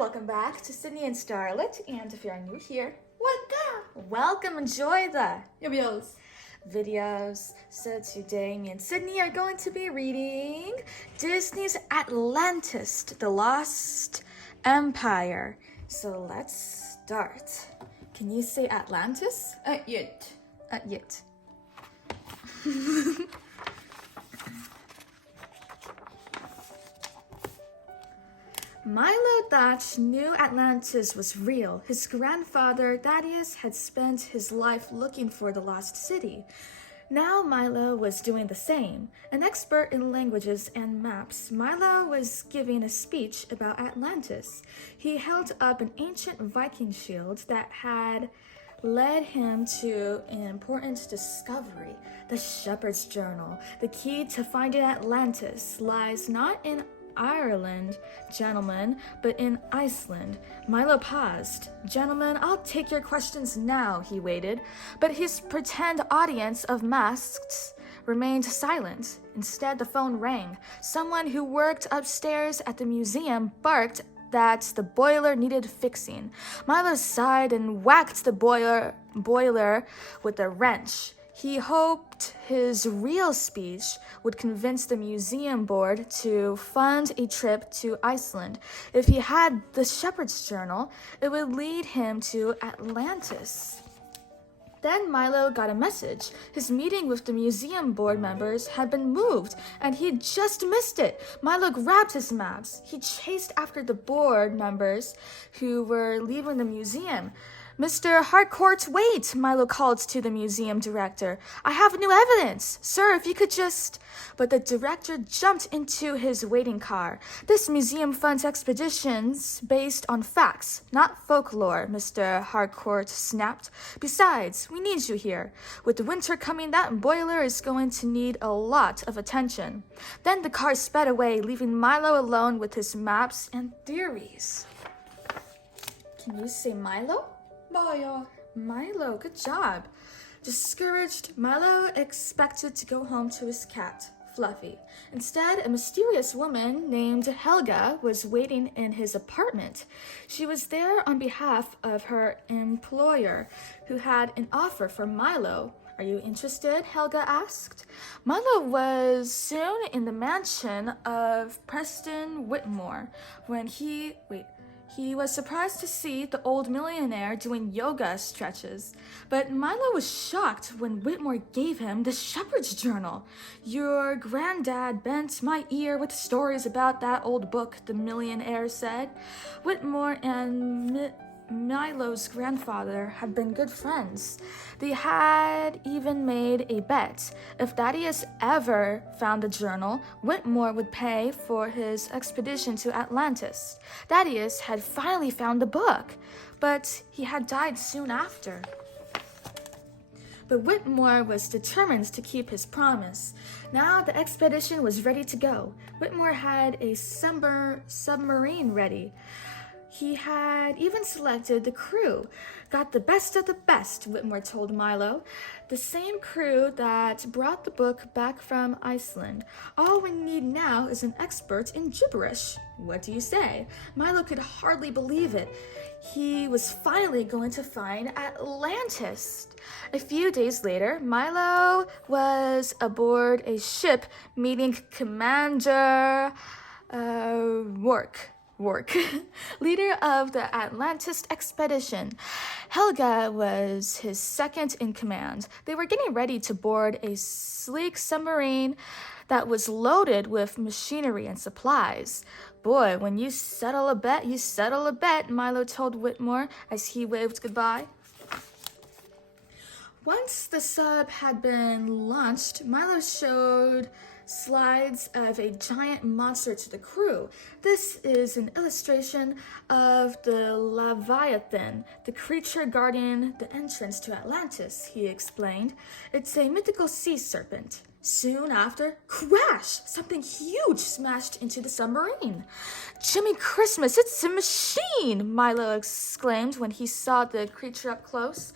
welcome back to Sydney and Starlet. And if you're new here, welcome, enjoy the videos. So today me and Sydney are going to be reading Disney's Atlantis, The Lost Empire. So let's start. Can you say Atlantis? Yet. Yet. Milo thought knew Atlantis was real. His grandfather, Thaddeus, had spent his life looking for the lost city. Now Milo was doing the same. An expert in languages and maps, Milo was giving a speech about Atlantis. He held up an ancient Viking shield that had led him to an important discovery, the Shepherd's Journal. The key to finding Atlantis lies not in Ireland, gentlemen, but in Iceland. Milo paused. Gentlemen, I'll take your questions now, he waited. But his pretend audience of masks remained silent. Instead, the phone rang. Someone who worked upstairs at the museum barked that the boiler needed fixing. Milo sighed and whacked the boiler with a wrench. He hoped his real speech would convince the museum board to fund a trip to Iceland. If he had the Shepherd's Journal, it would lead him to Atlantis. Then Milo got a message. His meeting with the museum board members had been moved, and he had just missed it. Milo grabbed his maps. He chased after the board members who were leaving the museum. Mr. Harcourt, wait, Milo called to the museum director. I have new evidence. Sir, if you could just... But the director jumped into his waiting car. This museum funds expeditions based on facts, not folklore, Mr. Harcourt snapped. Besides, we need you here. With the winter coming, that boiler is going to need a lot of attention. Then the car sped away, leaving Milo alone with his maps and theories. Can you say Milo? Milo, good job. Discouraged, Milo expected to go home to his cat, Fluffy. Instead, a mysterious woman named Helga was waiting in his apartment. She was there on behalf of her employer, who had an offer for Milo. Are you interested? Helga asked. Milo was soon in the mansion of Preston Whitmore when he was surprised to see the old millionaire doing yoga stretches. But Milo was shocked when Whitmore gave him the Shepherd's Journal. Your granddad bent my ear with stories about that old book, the millionaire said. Whitmore and Milo's grandfather had been good friends. They had even made a bet. If Thaddeus ever found the journal, Whitmore would pay for his expedition to Atlantis. Thaddeus had finally found the book, but he had died soon after. But Whitmore was determined to keep his promise. Now the expedition was ready to go. Whitmore had a submarine ready. He had even selected the crew. Got the best of the best, Whitmore told Milo. The same crew that brought the book back from Iceland. All we need now is an expert in gibberish. What do you say? Milo could hardly believe it. He was finally going to find Atlantis. A few days later, Milo was aboard a ship meeting Commander Work, leader of the Atlantis expedition. Helga was his second in command. They were getting ready to board a sleek submarine that was loaded with machinery and supplies. Boy, when you settle a bet, Milo told Whitmore as he waved goodbye. Once the sub had been launched, Milo showed slides of a giant monster to the crew. This is an illustration of the Leviathan, the creature guarding the entrance to Atlantis, he explained. It's a mythical sea serpent. Soon after, crash! Something huge smashed into the submarine. Jimmy Christmas, it's a machine! Milo exclaimed when he saw the creature up close.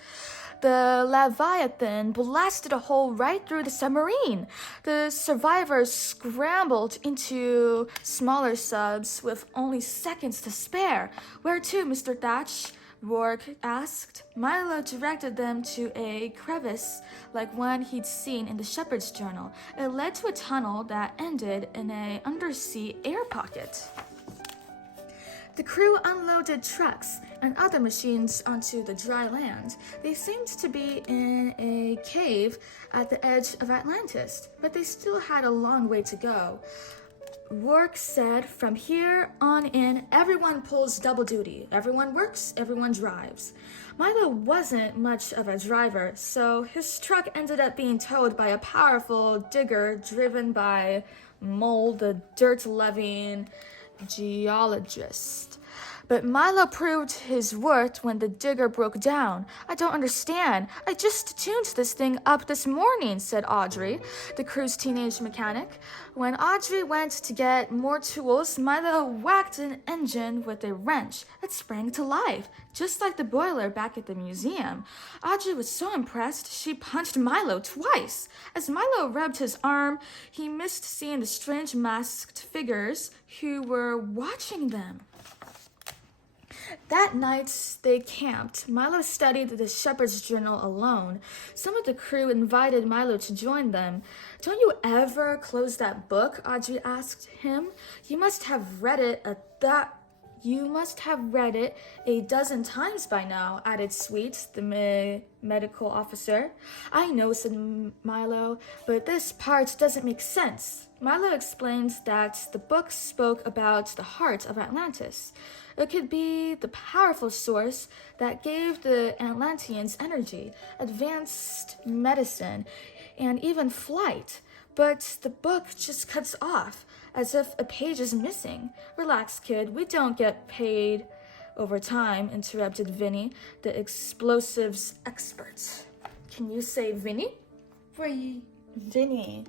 the Leviathan blasted a hole right through the submarine. The survivors scrambled into smaller subs with only seconds to spare. "Where to, Mr. Thatch?" Rourke asked. Milo directed them to a crevice like one he'd seen in the Shepherd's Journal. It led to a tunnel that ended in an undersea air pocket. The crew unloaded trucks and other machines onto the dry land. They seemed to be in a cave at the edge of Atlantis, but they still had a long way to go. Rourke said, "From here on in, everyone pulls double duty. Everyone works, everyone drives." Milo wasn't much of a driver, so his truck ended up being towed by a powerful digger driven by Mole, the dirt-loving geologist. But Milo proved his worth when the digger broke down. "I don't understand. I just tuned this thing up this morning," said Audrey, the crew's teenage mechanic. When Audrey went to get more tools, Milo whacked an engine with a wrench. It sprang to life, just like the boiler back at the museum. Audrey was so impressed, she punched Milo twice. As Milo rubbed his arm, he missed seeing the strange masked figures who were watching them. That night, they camped. Milo studied the Shepherd's Journal alone. Some of the crew invited Milo to join them. "Don't you ever close that book?" Audrey asked him. You must have read it a dozen times by now," added Sweet, the medical officer. "I know," said Milo, "but this part doesn't make sense." Milo explained that the book spoke about the heart of Atlantis. It could be the powerful source that gave the Atlanteans energy, advanced medicine, and even flight. But the book just cuts off, as if a page is missing. "Relax, kid. We don't get paid over time," interrupted Vinny, the explosives expert. Can you say Vinny? Vinny.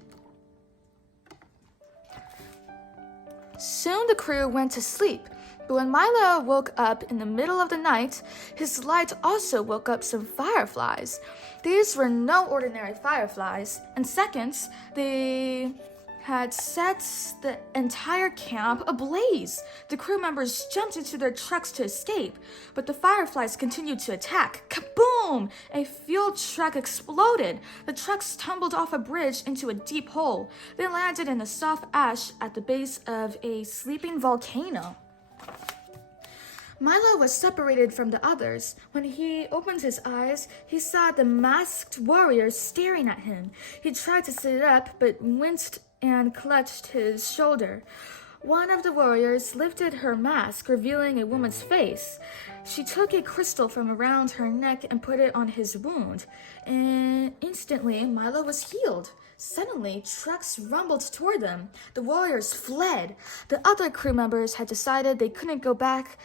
Soon the crew went to sleep. But when Milo woke up in the middle of the night, his light also woke up some fireflies. These were no ordinary fireflies. In seconds, they had set the entire camp ablaze. The crew members jumped into their trucks to escape, but the fireflies continued to attack. Kaboom! A fuel truck exploded. The trucks tumbled off a bridge into a deep hole. They landed in the soft ash at the base of a sleeping volcano. Milo was separated from the others. When he opened his eyes, he saw the masked warriors staring at him. He tried to sit up, but winced and clutched his shoulder. One of the warriors lifted her mask, revealing a woman's face. She took a crystal from around her neck and put it on his wound. And instantly, Milo was healed. Suddenly, trucks rumbled toward them. The warriors fled. The other crew members had decided they couldn't go back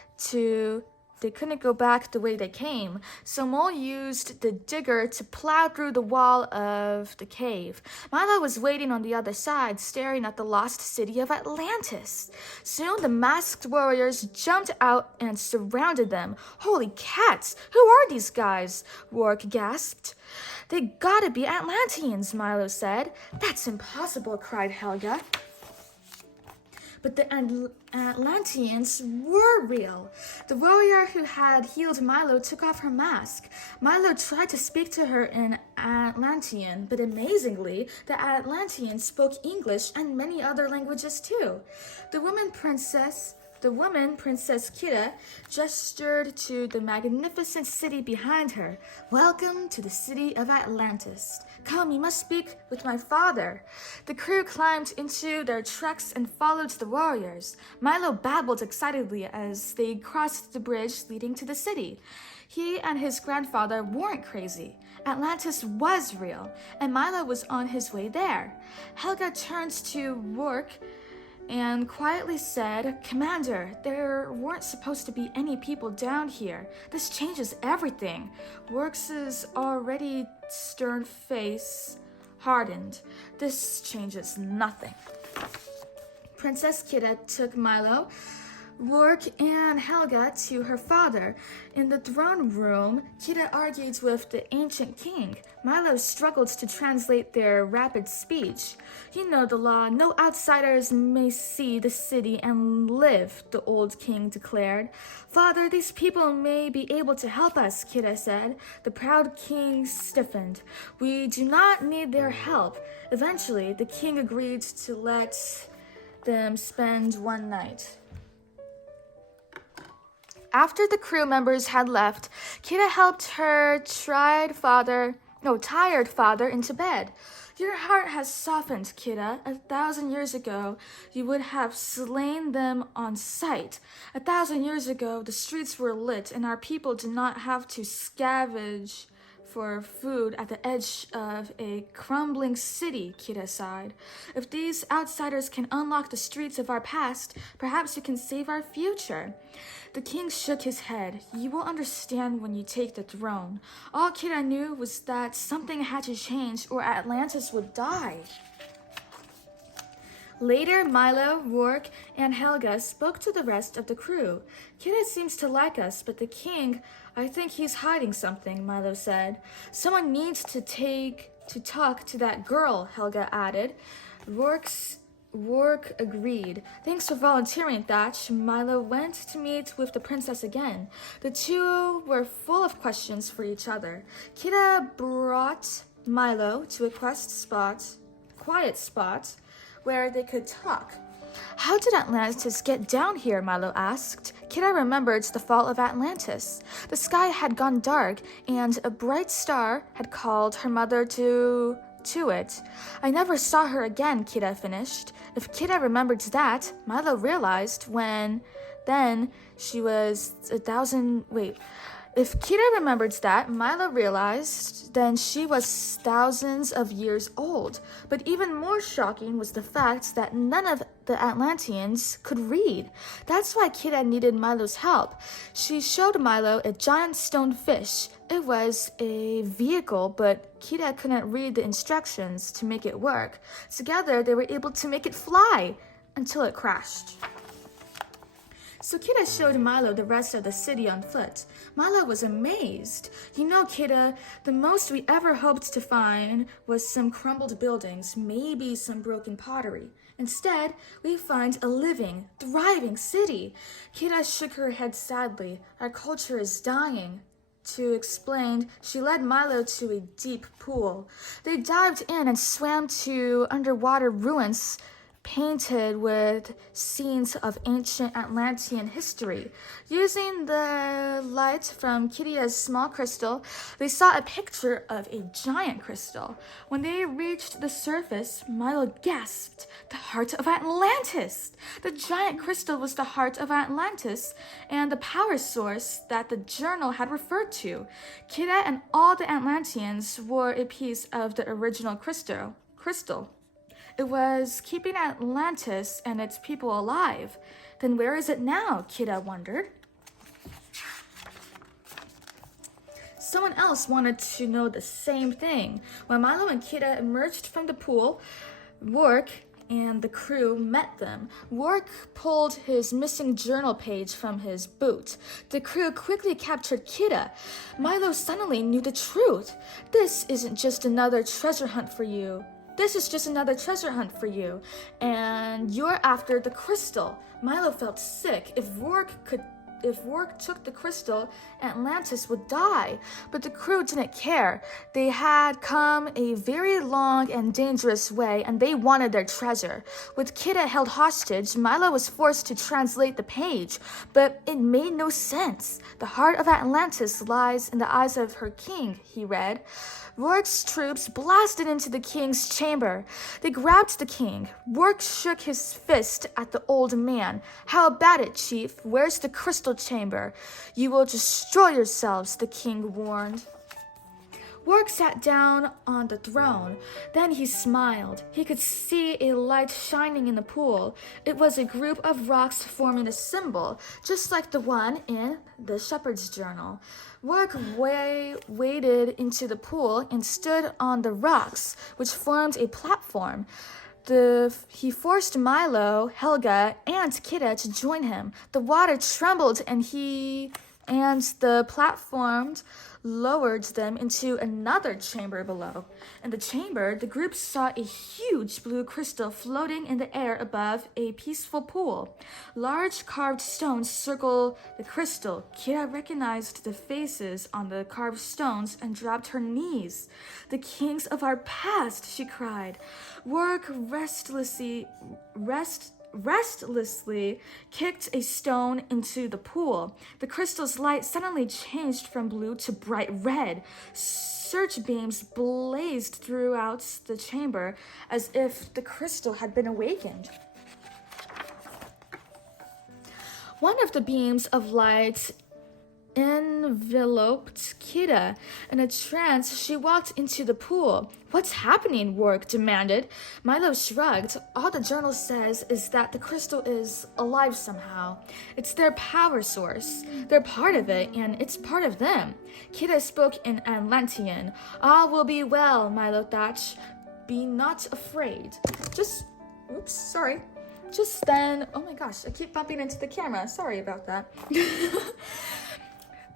the way they came, so Mole used the digger to plow through the wall of the cave. Milo was waiting on the other side, staring at the lost city of Atlantis. Soon the masked warriors jumped out and surrounded them. "Holy cats! Who are these guys?" Rourke gasped. "They gotta be Atlanteans," Milo said. "That's impossible," cried Helga. But the Atlanteans were real. The warrior who had healed Milo took off her mask. Milo tried to speak to her in Atlantean, but amazingly, the Atlanteans spoke English and many other languages too. The woman, Princess Kida, gestured to the magnificent city behind her. "Welcome to the city of Atlantis. Come, you must speak with my father." The crew climbed into their trucks and followed the warriors. Milo babbled excitedly as they crossed the bridge leading to the city. He and his grandfather weren't crazy. Atlantis was real, and Milo was on his way there. Helga turned to Rourke and quietly said, "Commander, there weren't supposed to be any people down here. This changes everything." Rourke's already stern face hardened. "This changes nothing." Princess Kida took Milo Rourke and Helga to her father. In the throne room, Kida argued with the ancient king. Milo struggled to translate their rapid speech. You know the law, no outsiders may see the city and live, the old king declared. Father, these people may be able to help us, Kida said. The proud king stiffened. We do not need their help. Eventually, the king agreed to let them spend one night. After the crew members had left, Kida helped her tired father into bed. Your heart has softened, Kida. 1,000 years ago, you would have slain them on sight. 1,000 years ago, the streets were lit and our people did not have to scavenge for food at the edge of a crumbling city, Kida sighed. If these outsiders can unlock the streets of our past, perhaps you can save our future. The king shook his head. You will understand when you take the throne. All Kida knew was that something had to change or Atlantis would die. Later, Milo, Rourke, and Helga spoke to the rest of the crew. Kida seems to like us, but the king, I think he's hiding something, Milo said. Someone needs to talk to that girl, Helga added. Rourke agreed. Thanks for volunteering, Thatch. Milo went to meet with the princess again. The two were full of questions for each other. Kida brought Milo to a quiet spot, where they could talk. How did Atlantis get down here? Milo asked. Kida remembered the fall of Atlantis. The sky had gone dark, and a bright star had called her mother to it. I never saw her again, Kida finished. If Kida remembered that, Milo realized If Kida remembered that, Milo realized then she was thousands of years old. But even more shocking was the fact that none of the Atlanteans could read. That's why Kida needed Milo's help. She showed Milo a giant stone fish. It was a vehicle, but Kida couldn't read the instructions to make it work. Together, they were able to make it fly until it crashed. So Kida showed Milo the rest of the city on foot. Milo was amazed. You know, Kida, the most we ever hoped to find was some crumbled buildings, maybe some broken pottery. Instead, we find a living, thriving city. Kida shook her head sadly. Our culture is dying. To explain, she led Milo to a deep pool. They dived in and swam to underwater ruins painted with scenes of ancient Atlantean history. Using the light from Kidia's small crystal, they saw a picture of a giant crystal. When they reached the surface, Milo gasped, "The heart of Atlantis!" The giant crystal was the heart of Atlantis and the power source that the journal had referred to. Kida and all the Atlanteans wore a piece of the original crystal. It was keeping Atlantis and its people alive. Then where is it now? Kida wondered. Someone else wanted to know the same thing. When Milo and Kida emerged from the pool, Rourke and the crew met them. Rourke pulled his missing journal page from his boot. The crew quickly captured Kida. Milo suddenly knew the truth. This isn't just another treasure hunt for you. And you're after the crystal. Milo felt sick. If Rourke took the crystal, Atlantis would die. But the crew didn't care. They had come a very long and dangerous way, and they wanted their treasure. With Kida held hostage, Milo was forced to translate the page, but it made no sense. The heart of Atlantis lies in the eyes of her king, he read. Rourke's troops blasted into the king's chamber. They grabbed the king. Rourke shook his fist at the old man. How about it, chief? Where's the crystal chamber? You will destroy yourselves, the king warned. Rourke sat down on the throne. Then he smiled. He could see a light shining in the pool. It was a group of rocks forming a symbol, just like the one in the Shepherd's Journal. Rourke waded into the pool and stood on the rocks, which formed a platform. He forced Milo, Helga, and Kida to join him. The water trembled and the platform lowered them into another chamber below. In the chamber, the group saw a huge blue crystal floating in the air above a peaceful pool. Large carved stones circle the crystal. Kira recognized the faces on the carved stones and dropped her knees. "The kings of our past," she cried. Work restlessly kicked a stone into the pool. The crystal's light suddenly changed from blue to bright red. Search beams blazed throughout the chamber as if the crystal had been awakened. One of the beams of light enveloped Kida. In a trance, she walked into the pool. "What's happening?" Work demanded. Milo shrugged. "All the journal says is that the crystal is alive somehow. It's their power source. They're part of it, and it's part of them." Kida spoke in Atlantean. "All will be well," Milo thought. "Be not afraid." Just then, oh my gosh, I keep bumping into the camera. Sorry about that.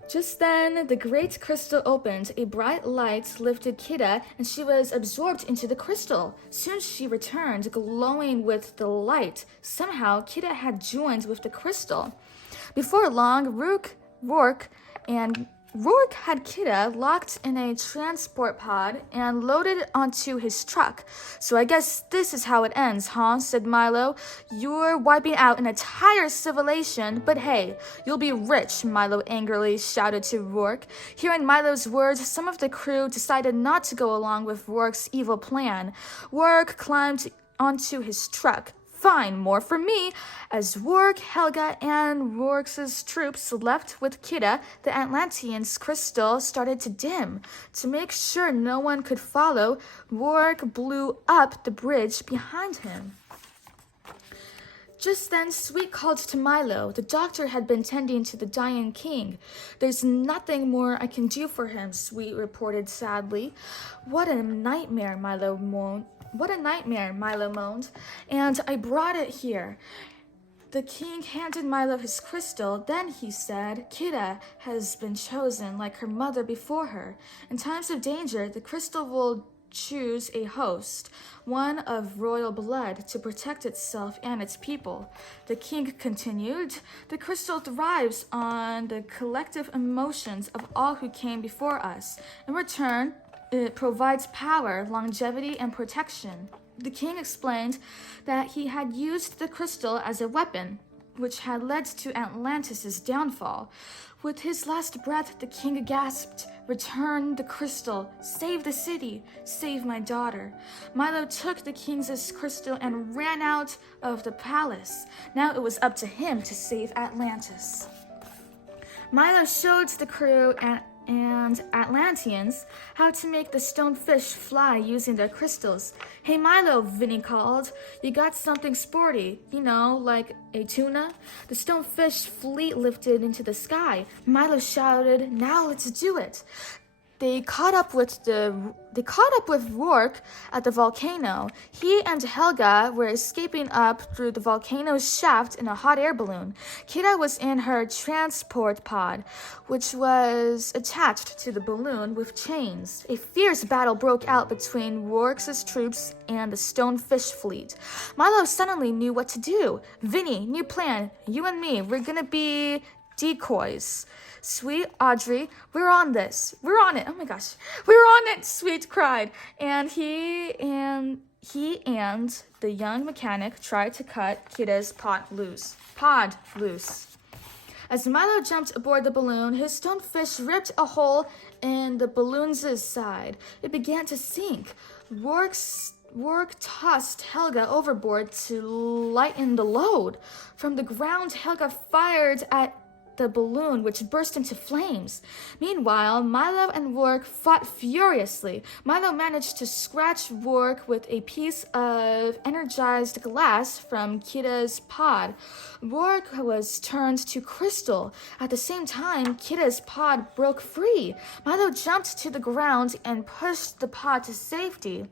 Just then, the great crystal opened. A bright light lifted Kida, and she was absorbed into the crystal. Soon she returned, glowing with the light. Somehow, Kida had joined with the crystal. Before long, Rourke had Kida locked in a transport pod and loaded onto his truck. "So I guess this is how it ends, huh?" said Milo. "You're wiping out an entire civilization, but hey, you'll be rich," Milo angrily shouted to Rourke. Hearing Milo's words, some of the crew decided not to go along with Rourke's evil plan. Rourke climbed onto his truck. "Fine, more for me." As Rourke, Helga, and Rourke's troops left with Kida, the Atlanteans' crystal started to dim. To make sure no one could follow, Rourke blew up the bridge behind him. Just then, Sweet called to Milo. The doctor had been tending to the dying king. "There's nothing more I can do for him," Sweet reported sadly. What a nightmare," Milo moaned. "And I brought it here." The king handed Milo his crystal. Then he said, "Kida has been chosen like her mother before her. In times of danger, the crystal will choose a host, one of royal blood, to protect itself and its people." The king continued, "The crystal thrives on the collective emotions of all who came before us. In return, it provides power, longevity, and protection." The king explained that he had used the crystal as a weapon, which had led to Atlantis' downfall. With his last breath, the king gasped, "Return the crystal, save the city, save my daughter." Milo took the king's crystal and ran out of the palace. Now it was up to him to save Atlantis. Milo showed the crew and Atlanteans how to make the stonefish fly using their crystals. "Hey Milo," Vinny called, "you got something sporty, like a tuna?" The stonefish fleet lifted into the sky. Milo shouted, "Now let's do it." They caught up with Rourke at the volcano. He and Helga were escaping up through the volcano's shaft in a hot air balloon. Kida was in her transport pod, which was attached to the balloon with chains. A fierce battle broke out between Rourke's troops and the stonefish fleet. Milo suddenly knew what to do. "Vinny, new plan. You and me, we're gonna be decoys." "Sweet, Audrey, we're on this. We're on it." "Oh my gosh. We're on it," Sweet cried. And he and the young mechanic tried to cut Kida's pod loose. As Milo jumped aboard the balloon, his stonefish ripped a hole in the balloon's side. It began to sink. Rourke tossed Helga overboard to lighten the load. From the ground, Helga fired at the balloon, which burst into flames. Meanwhile, Milo and Rourke fought furiously. Milo managed to scratch Rourke with a piece of energized glass from Kira's pod. Rourke was turned to crystal. At the same time, Kira's pod broke free. Milo jumped to the ground and pushed the pod to safety.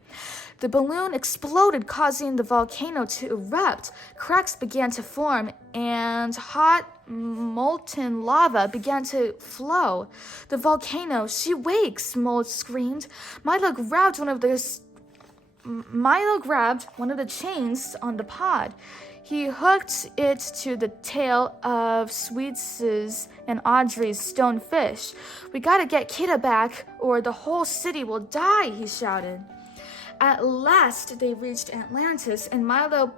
The balloon exploded, causing the volcano to erupt. Cracks began to form, and hot, molten lava began to flow. The volcano, she wakes, Mold screamed. Milo grabbed one of the chains on the pod. He hooked it to the tail of Sweets's and Audrey's stone fish. "We gotta get Kira back, or the whole city will die," he shouted. At last, they reached Atlantis, and Milo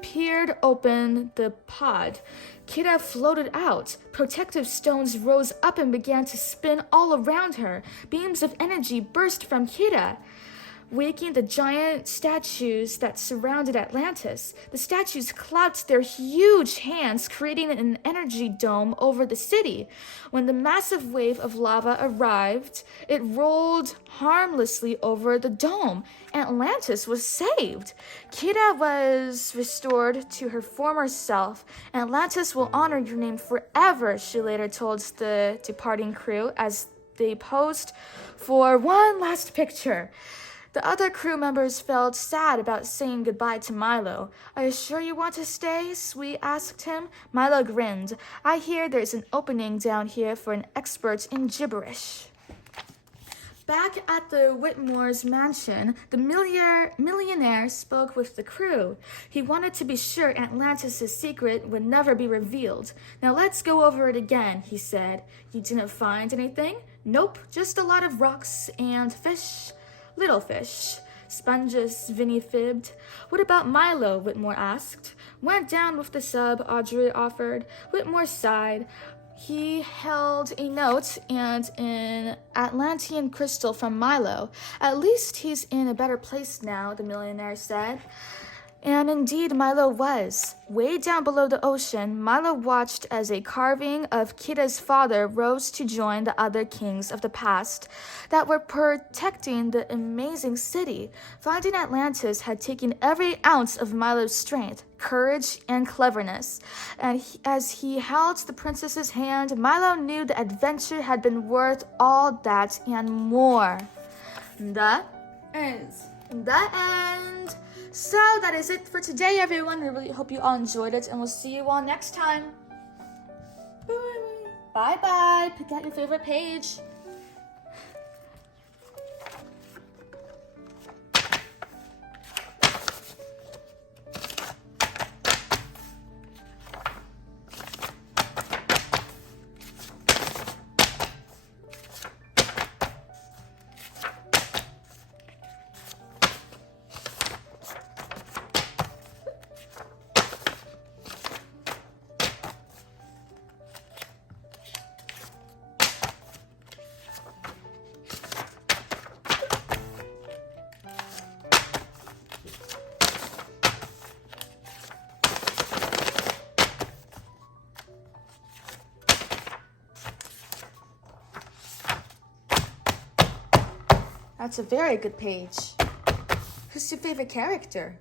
peered open the pod. Kira floated out. Protective stones rose up and began to spin all around her. Beams of energy burst from Kira, waking the giant statues that surrounded Atlantis. The statues clapped their huge hands, creating an energy dome over the city. When the massive wave of lava arrived, it rolled harmlessly over the dome. Atlantis was saved. Kira was restored to her former self. "Atlantis will honor your name forever," she later told the departing crew as they posed for one last picture. The other crew members felt sad about saying goodbye to Milo. "Are you sure you want to stay?" Sweet asked him. Milo grinned. "I hear there's an opening down here for an expert in gibberish." Back at the Whitmore's mansion, the millionaire spoke with the crew. He wanted to be sure Atlantis' secret would never be revealed. "Now let's go over it again," he said. "You didn't find anything?" "Nope, just a lot of rocks and fish. Little fish." "Sponges," Vinny fibbed. "What about Milo?" Whitmore asked. "Went down with the sub," Audrey offered. Whitmore sighed. He held a note and an Atlantean crystal from Milo. "At least he's in a better place now," the millionaire said. And indeed, Milo was. Way down below the ocean, Milo watched as a carving of Kira's father rose to join the other kings of the past that were protecting the amazing city. Finding Atlantis had taken every ounce of Milo's strength, courage, and cleverness. And as he held the princess's hand, Milo knew the adventure had been worth all that and more. The end. So that is it for today, everyone. I really hope you all enjoyed it, and we'll see you all next time. Bye-bye. Pick out your favorite page. That's a very good page. Who's your favorite character?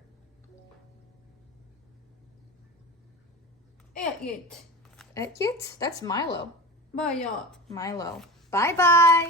It. Etyet? That's Milo. Bye. Milo. Bye-bye.